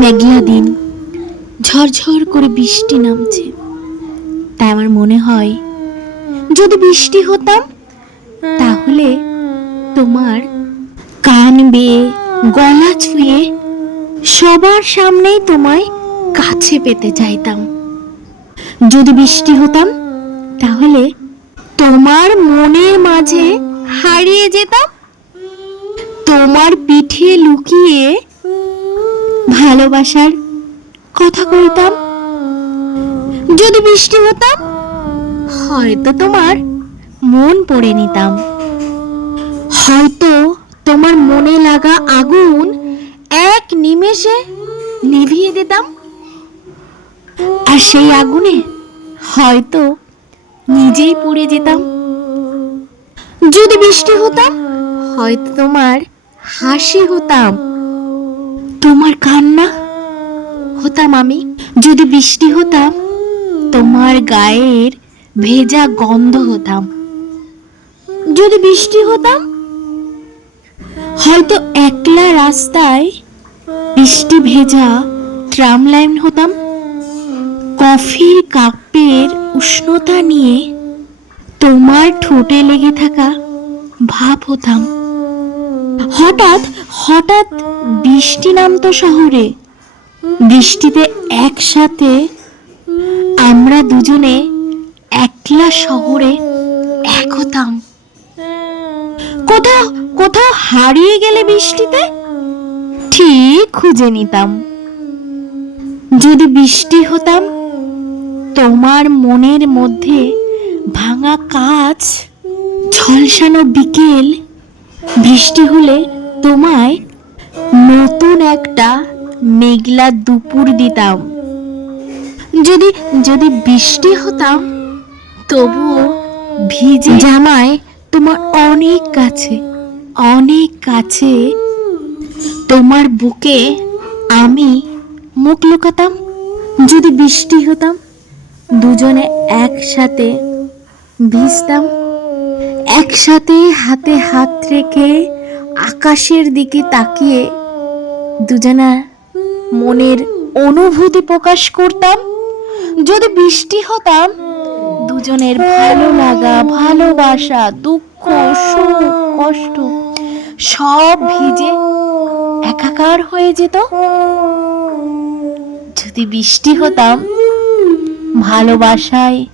মেঘলা দিন, ঝরঝর করে বৃষ্টি নামছে। তাই আমার মনে হয় যদি বৃষ্টি হতাম তাহলে তোমার কান বেয়ে গলা ছুঁয়ে সবার সামনেই তোমায় কাছে পেতে চাইতাম। যদি বৃষ্টি হতাম তাহলে তোমার মনের মাঝে হারিয়ে যেতাম। তোমার পিঠে লুকিয়ে ভালোবাসার কথা কইতাম। যদি বৃষ্টি হতাম হয়তো তোমার মন পড়ে নিতাম। হয়তো তোমার মনে লাগা আগুন এক নিমেষে নিভিয়ে দিতাম। আর সেই আগুনে হয়তো নিজেই পুড়ে যেতাম। যদি বৃষ্টি হতাম হয়তো তোমার হাসি হতাম, তোমার কান্না হতাম আমি। যদি বৃষ্টি হতাম তোমার গায়ের ভেজা গন্ধ হতাম। যদি বৃষ্টি হতাম হয়তো একলা রাস্তায় বৃষ্টি ভেজা ট্রাম লাইন হতাম। কফির কাপের উষ্ণতা নিয়ে তোমার ঠোঁটে লেগে থাকা ভাব হতাম। হঠাৎ হঠাৎ বৃষ্টি নামতো শহরে। বৃষ্টিতে একসাথে আমরা দুজনে একলা শহরে এক হতাম। কোথাও কোথাও হারিয়ে গেলে বৃষ্টিতে ঠিক খুঁজে নিতাম। যদি বৃষ্টি হতাম তোমার মনের মধ্যে ভাঙা কাঁচ ঝলসানো বিকেল, বৃষ্টি হলে তোমায় নতুন একটা মেঘলা দুপুর দিতাম। যদি যদি বৃষ্টি হতাম তবুও ভিজে জামায় তোমার অনেক কাছে, অনেক কাছে তোমার বুকে আমি মুখ লুকাতাম। যদি বৃষ্টি হতাম দুজনে একসাথে ভিজতাম, একসাথে হাতে হাত রেখে আকাশের দিকে তাকিয়ে দুজনার মনের অনুভূতি প্রকাশ করতাম। যদি বৃষ্টি হতাম দুজনের ভালো লাগা, ভালোবাসা, দুঃখ, সুখ, কষ্ট সব ভিজে একাকার হয়ে যেত। যদি বৃষ্টি হতাম ভালোবাসায়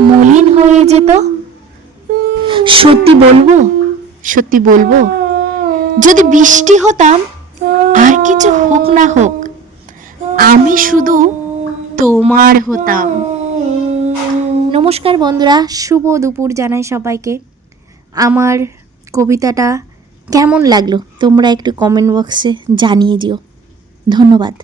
মলিন হয়ে যেত। সত্যি বলবো, সত্যি বলবো, যদি বৃষ্টি হতাম আর কিছু হোক না হোক আমি শুধু তোমার হতাম। নমস্কার বন্ধুরা, শুভ দুপুর জানাই সবাইকে। আমার কবিতাটা কেমন লাগলো তোমরা একটু কমেন্ট বক্সে জানিয়ে দিও। ধন্যবাদ।